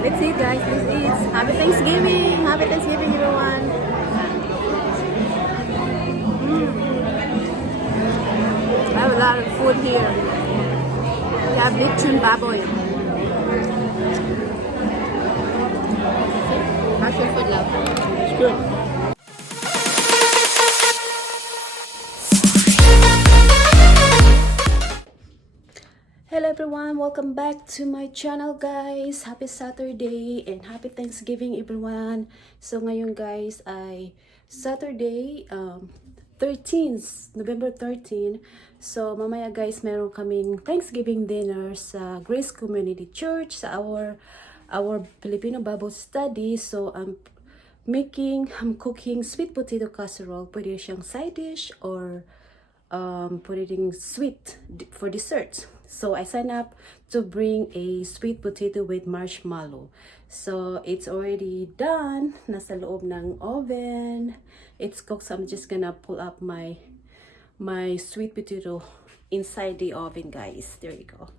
Let's eat, guys. Let's eat. Happy Thanksgiving. Happy Thanksgiving, everyone. I have a lot of food here. We have lechon baboy. How's your food, love? It's good. Hello everyone, welcome back to my channel guys. Happy Saturday and happy Thanksgiving everyone. So ngayon guys ay Saturday 13th, November 13. So mamaya guys meron kaming Thanksgiving dinner sa Grace Community Church sa our Filipino Bible study. So I'm cooking sweet potato casserole. Pwede siyang side dish or pwede ding sweet for dessert. So I signed up to bring a sweet potato with marshmallow. So it's already done. Nasa loob ng oven. It's cooked. So I'm just gonna pull up my sweet potato inside the oven, guys. There you go.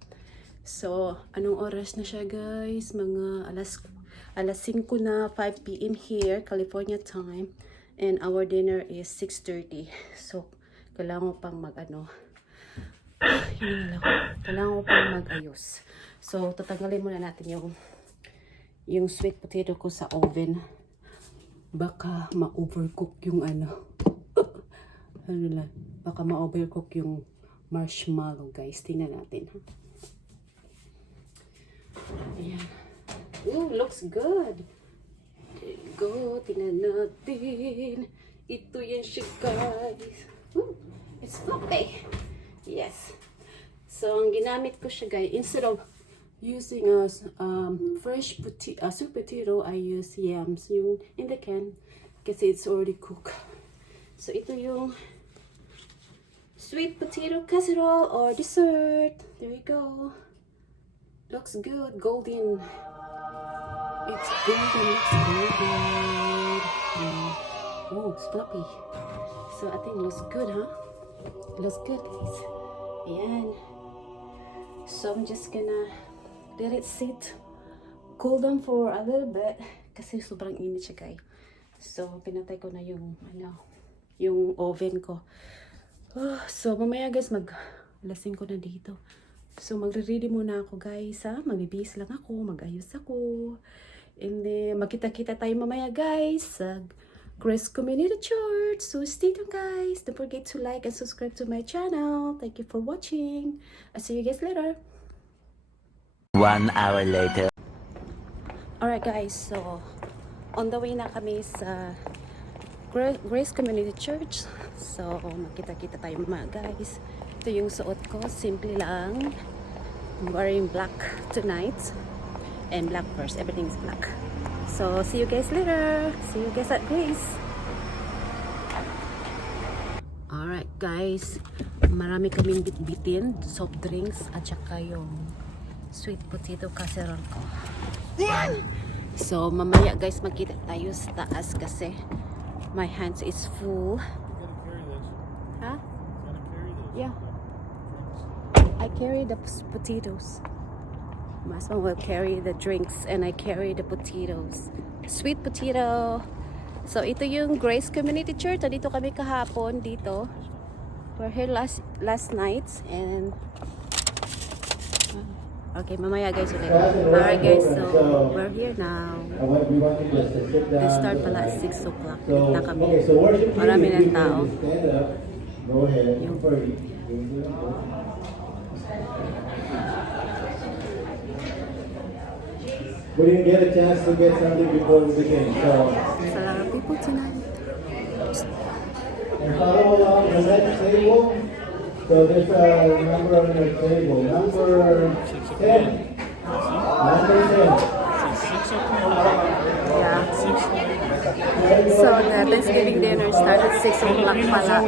So anong oras na siya, guys? Mga alas 5 na, 5 p.m. here, California time. And our dinner is 6:30. So kailangan ko pang kailangan ko pang mag-ayos. So, tatanggalin muna natin yung sweet potato ko sa oven. Baka ma-overcook yung baka ma-overcook yung marshmallow, guys. Tingnan natin, ha? Ayan. Ooh, looks good. There you go. Tingnan natin. Ito yan siya, guys. Ooh, it's fluffy. Yes. So, ang ginamit ko siya, guys, instead of using a fresh sweet potato, I use yams yung in the can kasi it's already cooked. So, ito yung sweet potato casserole or dessert. There you go. Looks good. Golden. It's golden. Looks golden. Oh, it's fluffy. So, I think it looks good, huh? It looks good, guys. Ayan. So, I'm just gonna let it sit. Cool down for a little bit. Kasi sobrang init siya, guys. So, pinatay ko na yung oven ko. So, mamaya, guys, lasing ko na dito. So, magre-ready muna ako, guys, ha? Magbibihis lang ako, mag-ayos ako. And then, magkita-kita tayo mamaya, guys, sa Grace Community Church. So stay tuned, guys. Don't forget to like and subscribe to my channel. Thank you for watching. I'll see you guys later. 1 hour later. Alright, guys. So on the way na kami sa Grace Community Church. So magkita-kita tayo mga guys. Ito yung suot ko. Simple lang. I'm wearing black tonight. And black purse. Everything is black. So, see you guys later. See you guys at Grace. Alright, guys. Marami kaming bitbitin, soft drinks, at saka yung sweet potato casserole ko. So, mamaya, guys, magkita tayo sa taas kasi my hands is full. Huh? Yeah. I carry the potatoes. My husband will carry the drinks and I carry the potatoes. Sweet potato. So, ito yung Grace Community Church. Dito kami kahapon dito. We're here last night and okay, mamaya guys ulit. Alright guys, so we're here now. They start pala at 6 o'clock. Dito na kami. Marami ng tao. We didn't get a chance to get something before we began, so. There's a lot of people tonight. And follow along the next table. So there's a number on the table. Number 10. Number 10. Yeah. So the Thanksgiving dinner started 6 o'clock pala.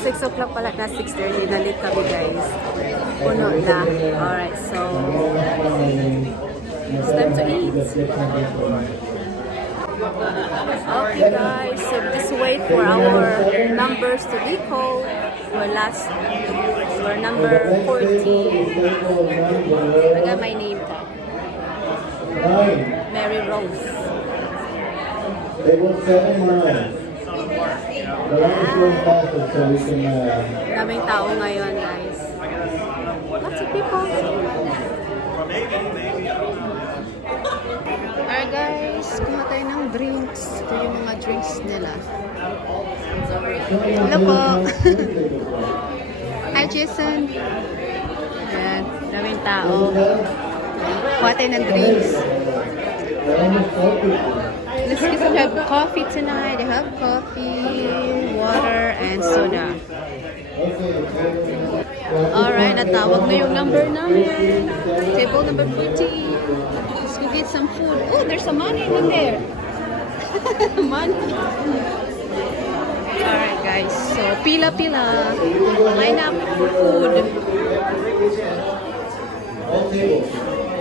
6 o'clock pala na 6:30 na late kami guys. Puno na. Alright, so it's time to eat. Okay guys, so just wait for our numbers to be called. We're number 14. I got my name tag. Table 7-9. The line is going faster so we can... Daming tao ngayon, guys. Lots of people. Alright guys, kuha tayo ng drinks. Ito yung mga drinks nila. Hello po. Hi Jason. Ayan, daming tao. Kuha tayo ng drinks. Let's get some have coffee tonight. They have coffee, water, and soda. Alright, natawag na yung number namin. Table number 14. Let's go get some food. Oh, there's some money in there. Money. Alright guys, so pila-pila. Line up for food.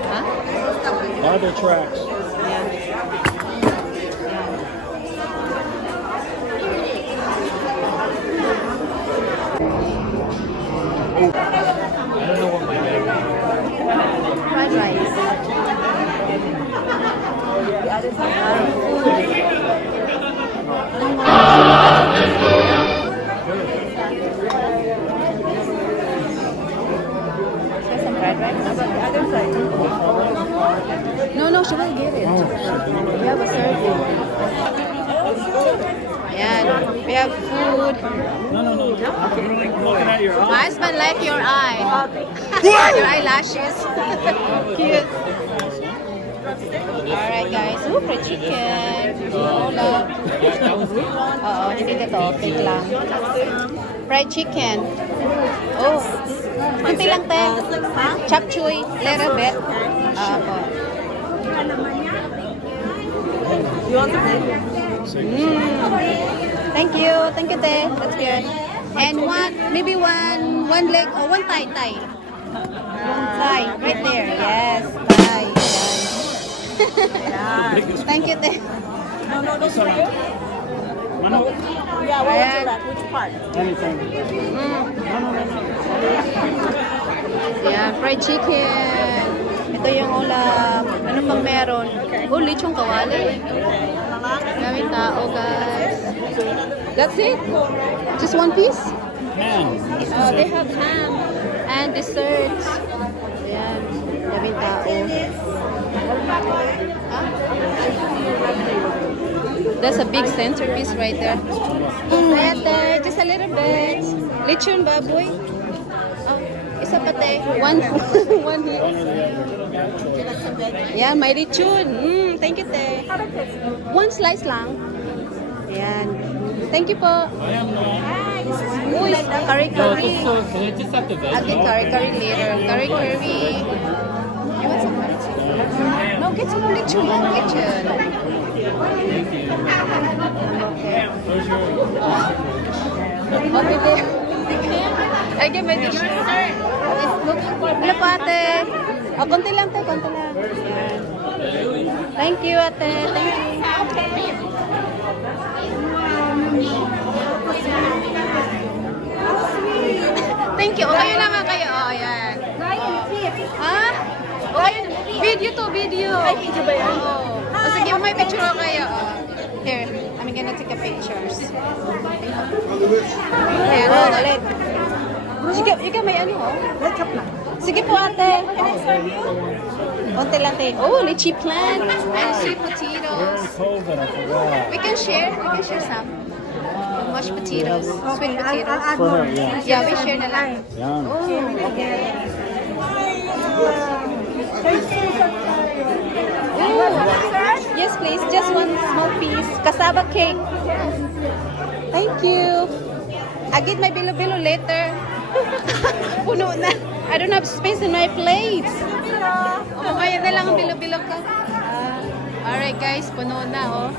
Huh? Other tracks. Yeah. I don't know what my bag is. Fried rice. Some fried rice. Other side. No, she will get it. We have a serving. Yeah, we have food. No. I'm looking at your My husband like your eye. Your eyelashes. Cute. Alright guys. Ooh, fried chicken. Hola. Oo, hindi na to. Take lang. Fried chicken. Oh. Kunti lang te. Chop chuy. Little bit. Po. You want to play? Thank you, te. That's good. And maybe one leg or one thigh. Thigh, right there. Yes, thigh. Thank you, te. No, this way. Mano, Yeah, what would Ayan. you like? Which part? anything. Yeah, fried chicken. Ito yung ulam. Ano pang meron? Oh, lechong kawali. Daming tao, guys. That's it? Just one piece? Man, They have ham and desserts. Ayan, daming tao. Huh? That's a big centerpiece right there. Ate, just a little bit. Lechon baboy. Oh, isa pa te. One hit. Yeah, may lechon. Thank you te. One slice lang. Ayan. Thank you po. Uy, curry. just have to I'll get curry later. Curry. You want some curry? No, get some lechon. Lechon. Okay there. I get my tissue. Hello po ate. Konti lang te, konti lang. Ayan. Thank you ate. Thank you. Thank you. O kayo naman kayo. O, ayan. Ha? O kayo. Video to, video. Ay, video ba yan? Oo. O sige, may picture ko kayo. O. Here, I'm gonna take a pictures. Ayan, o, ulit. Sige, ikaw may ano, o. Makeup lang. Sige po, ate. Konti lang, te. Oh, lychee plant. And sweet potatoes. cold that I forgot. We can share some. Mashed potatoes. Sweet potatoes. I'll add For more. her, yeah. Yeah, we share na lang. Yum. Oh, okay. Yes, please. Just one small piece. Cassava cake. Thank you. I get my bilo-bilo later. Puno na. I don't have space in my plates. Oh, kaya na lang ang bilo-bilo ko. Alright guys, puno na oh.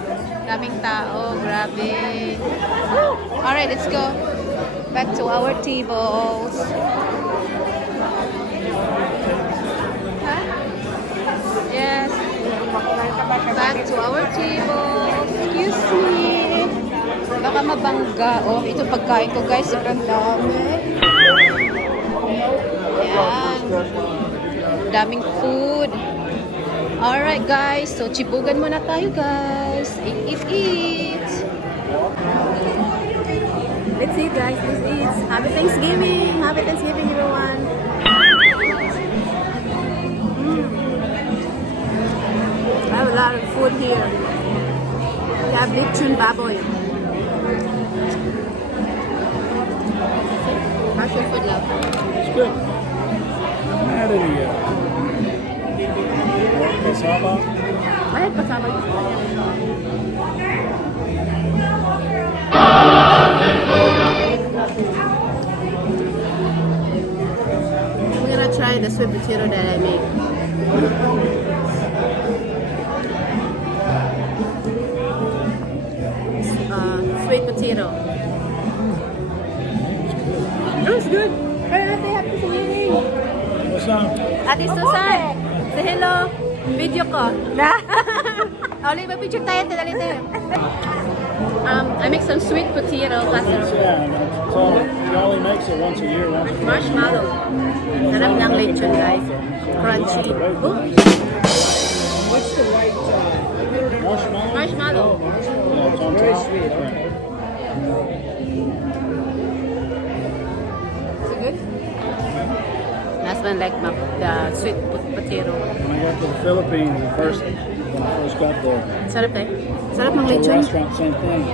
Daming tao. Grabe. Alright, let's go. Back to our tables. Huh? Yes. Back to our table. Excuse me. Baka mabangga. Oh, ito pagkain ko guys. Sobrang dami. Ayan. Daming food. Alright guys. So, chibugan muna tayo guys. Eat eat. Let's eat, guys. Let's eat. Happy Thanksgiving. Happy Thanksgiving, everyone. I have a lot of food here. We have lechon baboy. How's your food, love? It's good. I'm mad at you. Kasama? Bakit kasama yun? I'm gonna try the sweet potato that I make. Sweet potato. Oh, it's good. Hey, Ate, happy Thanksgiving. What's up? Ate Susan, say hello. Video ko. Oli, mag-picture tayo. Dali tayo. I make some sweet potato casserole. Yeah, so he only makes it once a year. Marshmallow. Sarap ng lechon, guys. Crunchy. Oh, What's the white marshmallow? marshmallow. Yeah, it's on top. Right. Is it good? Last one like the sweet potato. When I got to the Philippines, when I first got there, Sarap eh. Sarap ng the lechon. restaurant, same thing.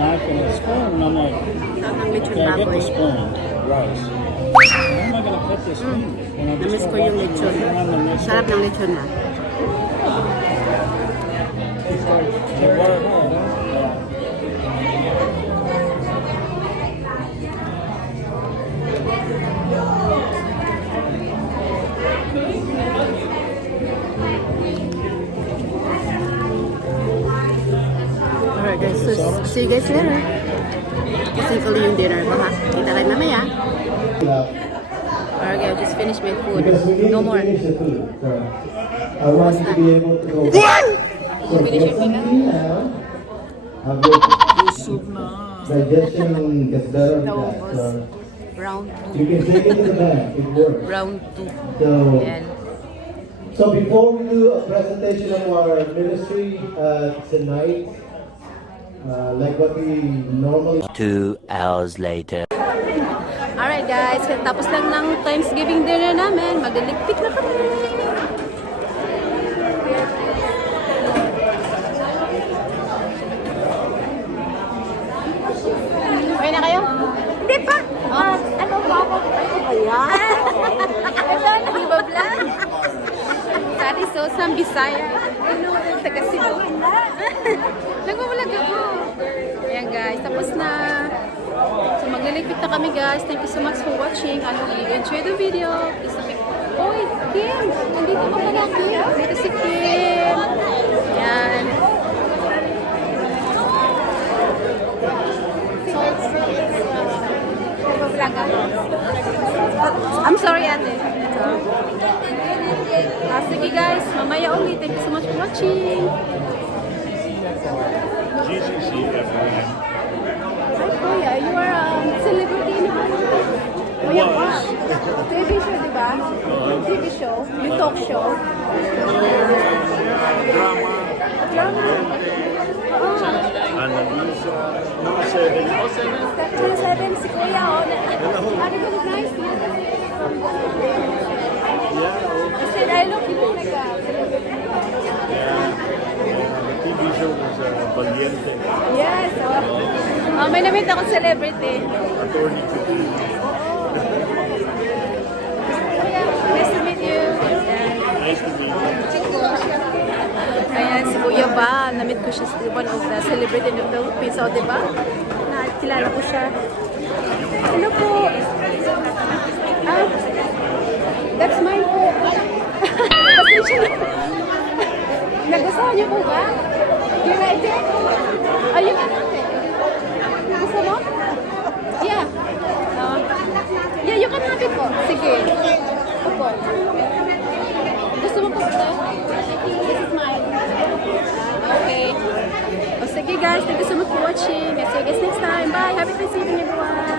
Knife and a spoon, and I'm like, Sarap ng lechon can I get baboy. the spoon? Rice. Where am I going to put this spoon? When I Namiss ko yung lechon. Sarap ng lechon na. Alright guys, so see you guys later. Kasi ko yung dinner ko ha. Kita kayo mamaya. Alright guys, just finished my food. Because we need No to more. finish the food. So I want you to be able to go. So Finish your get finger? something now. Have your digestion gets better with that. So Round you can take it to the bank. It works. Round 2. So, Yan. so before we do a presentation of our ministry tonight, like what we normally 2 hours later. Alright guys, tapos lang ng Thanksgiving dinner namin. Magaligpit na kami. Okay na kayo? Hindi pa. Ano ba ako? Ayan. Ito na. Di ba vlog? Sari Sosam Bisaya. Ano, taga Cebu. Nagwawalag ako. Ayan guys, tapos na. So magliligpit na kami guys. Thank you so much for watching. I hope you enjoyed the video. Please subscribe. Oy, Kim! Nandito pa pala Kim. Dito si Kim. Ayan. I'm sorry ate. Sige guys, mamaya ulit. Thank you so much for watching. Hi Kuya, you are a celebrity in Kuya ba? TV show, di ba? Yung TV show, yung talk show. Drama. Annalisa, number 7. Channel 7, si Kuya. Ano ko nice? I said, I look like a celebrity. The TV show was Valiente, Yes. May namit ako celebrity. Attorney to be. Nice to meet you. Nice to meet you. Ayan, si Kuya ba? Namit ko siya sa one of the celebrity in the Philippines. So, di ba? Nakilala ko siya. Hello po. That's mine po. Pasensya na. Nagustuhan niyo po ba? Do you like it? Ayun ka natin. Gusto mo? Yeah. Yeah, you can have it po. Sige. Opo. Gusto mo po ito? This is mine. Okay. O sige guys, thank you so much for watching. I'll see you guys next time. Bye. Happy Thanksgiving everyone.